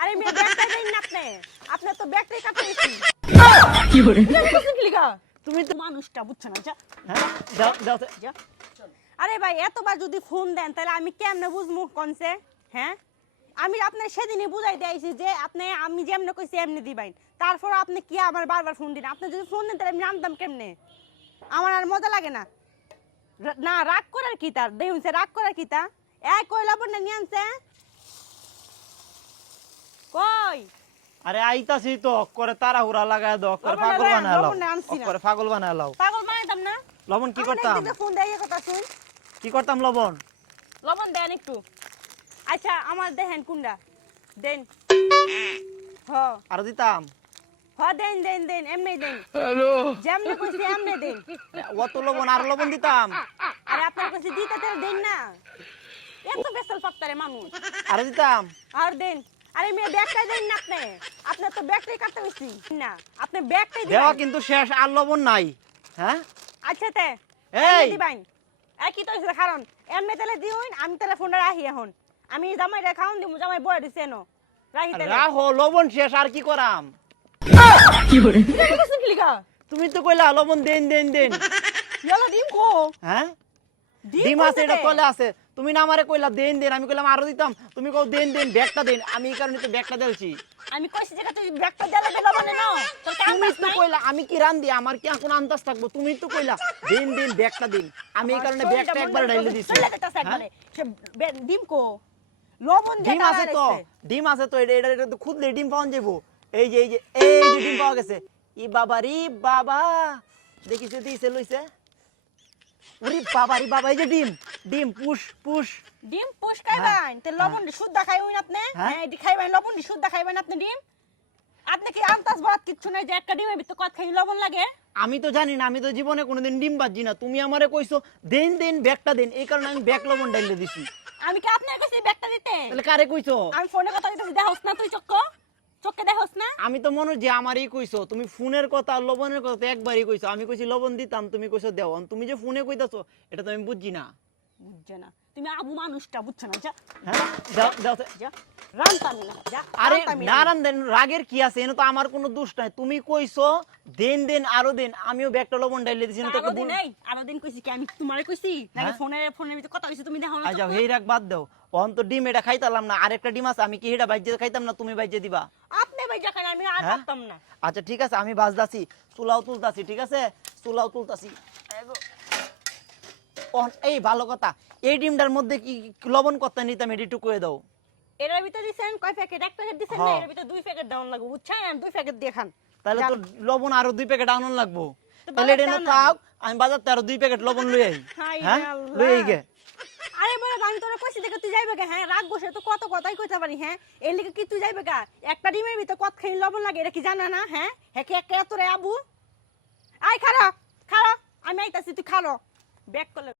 আরে মেয়ে ব্যাগটাই দেন না আপনি। আপনি তো ব্যাগটাই কাটতে গেছি। কি করে? তুমি তো মানুষটা বুঝছো না। যা হ্যাঁ দাও দাও তো। যা। আরে ভাই এতবার যদি ফোন দেন তাহলে আমি কেমনে বুঝবো কোনছে? হ্যাঁ? আমি আপনার সেদিনই বুঝাই দিয়েছি যে আপনি আমি যেমনে কইছি এমনি দিবেন। তারপর আপনি কি আমার বারবার ফোন দিন? আপনি যদি ফোন দেন তাহলে আমি জানতাম কেমনে? আমার আর মজা লাগে না। না রাগ করার কি তার? দেখুন সে রাগ করার কি তা? কই লবণ না নিয়ে আনছে? কই? আরে আইতাছি তো করে তাড়াহুড়া লাগায় দাও করে লবণ পাগল না, বানায় লাও লবণ না আনছি না। করে পাগল বানায় লাও। পাগল বানাইতাম না? লবণ কি আমার করতাম? একদিকে ফোন দিয়ে কথা শুন। কি করতাম লবণ? লবণ দেন একটু। আচ্ছা আমার দেখেন কোনটা? দেন। হ আর দিতাম। হ দেন দেন দেন এমনি দেন। হ্যালো। যেমনি কইছি এমনি দেন। অত লবণ আর লবণ দিতাম। আরে আপনার কাছে দিতে তেল দেন না। এত বেসাল পাত্তারে মানুষ। আর দিতাম। আর দেন। আরে মেয়ে ব্যাগটাই দেন না আপনি। আপনার তো ব্যাগটাই কাটতে হইছি। না আপনি ব্যাগটাই দেওয়া দিবেন। কিন্তু শেষ আর লবণ নাই। হ্যাঁ আচ্ছা তে এই! এমনি দিবেন। কি তো হইছে কারণ এমনি তেলে দিউন আমি তেলে ফোনটা রাখি এখন। আমি জামাই রে খাওন দিমু জামাই বয়ে দিছে এনো। রাখি তেলে। রাহো লবণ শেষ আর কি করাম? কি করে? কইছেন কি লিগা? তুমি তো কইলা লবণ দেন দেন দেন। ইয়ালা ডিম কো? হ্যাঁ ডিম ডিম আছে কইছে এটা তে? তলে আছে। তুমি না আমারে কইলা দেন দেন আমি কইলাম আরো দিতাম। তুমি কও দেন দেন ব্যাগটা দেন। আমি এই কারণে তো ব্যাগটা দেলছি। আমি কইছি যেটা তুই ব্যাগটা দেলে দিল মানে না তোর কাম তুমি তো নাই কইলা আমি কি রান্ধি আমার কি এখন আন্দাজ থাকবো? তুমি তো কইলা দেন দেন ব্যাগটা দিন। আমি এই কারণে ব্যাগটা একবার ঢাইলে দিছি। হ্যাঁ? সে ডিম কো লবণ দিয়ে ডিম আছে তো ডিম আছে তো এটা এটা এটা তো খুদলে ডিম পাওয়া যাবো। এই যে ডিম পাওয়া গেছে। ই বাবা রে বাবা দেখিছে দিছে লইছে। ওরে বাবা রে বাবা এই যে ডিম ডিম পুশ পুশ। ডিম পুষ খাইবেন তে লবণ দি শুদ্ধ খাইবেন আপনি হ্যাঁ। হ্যাঁ এটি খাইবেন লবণ দি শুদ্ধ খাইবেন আপনি ডিম আপনি কি আন্তাজ বাত কিচ্ছু নাই যে একটা ডিমের ভিতর কত খাই লবণ লাগে আমি তো জানি না আমি তো জীবনে কোনোদিন ডিম বাজি না। তুমি আমারে কইছো দেন দেন ব্যাগটা দেন এই কারণে আমি ব্যাগ লবণ ঢাইলে দিছি। আমি কি আপনার কাছে ব্যাগটা দিতে তাহলে কারে কইছো? আমি ফোনে কথা দিতেছি দেখোস না তুই চোখে দেখোস না আমি তো মনে হয় যে আমারই কইছো তুমি ফোনের কথা আর লবণের কথা তো একবারই কইছো। আমি কইছি লবণ দিতাম তুমি কইছো দেও। তুমি যে ফোনে কইতাছো এটা তো আমি বুঝছি না। বুঝছে না তুমি আবু মানুষটা বুঝছো না যা হ্যাঁ দাও দাও তো। যা রান্তামি না যা আরে রান্তামি না। নারান দেন রাগের কি আছে এনে তো আমার কোনো দোষ নাই। তুমি কইছো দেন দেন আরো দেন আমিও ব্যাগটা লবণ ঢাইলে দিছি না তোকে বল। আরো দিন কইছি কি আমি তোমারে কইছি নাকি হ্যাঁ? ফোনের ভিতর কথা কইছি তুমি দেখো না আচ্ছা হেই রাগ বাদ দাও। অন তো ডিম এটা খাইতালাম না আরেকটা ডিম আছে আমি কি এটা বাইজে খাইতাম না তুমি বাইজে দিবা। আপনি ভাই যখন আমি আর হ্যাঁ? পারতাম না আচ্ছা ঠিক আছে আমি বাজদাছি চুলাও তুলতাছি ঠিক আছে চুলাও তুলতাছি। এই ভালো কথা এই ডিমটার মধ্যে কি লবণ করতে নিতাম এটি একটু কয়ে দাও। এর ভিতর দিছেন কয় প্যাকেট এক প্যাকেট দিছেন না হ্যাঁ। এর ভিতর দুই প্যাকেট দাও লাগবে বুঝছেন আর দুই প্যাকেট দিয়ে খান তাহলে তো লবণ আরো 2 প্যাকেট আনন লাগবো। তো তাহলে বাজার এটা না দাও না। থাক আমি বাজার থেকে আরো 2 প্যাকেট লবণ লই আই। হাই হ্যাঁ রে আল্লাহ। লই আই গে। আরে বড় আমি তোরা কইছি দেখে তুই যাইবে হ্যাঁ রাগ বসে তো কত কথাই কইতে পারি হ্যাঁ এর লিগে কি তুই যাইবে গা একটা ডিমের ভিতর কত খাই লবণ লাগে এটা কি জানা না হ্যাঁ হ্যাঁ কি একটা তোরে আবু আই খারো খারো আমি আইতাছি তুই খারো ব্যাক করলে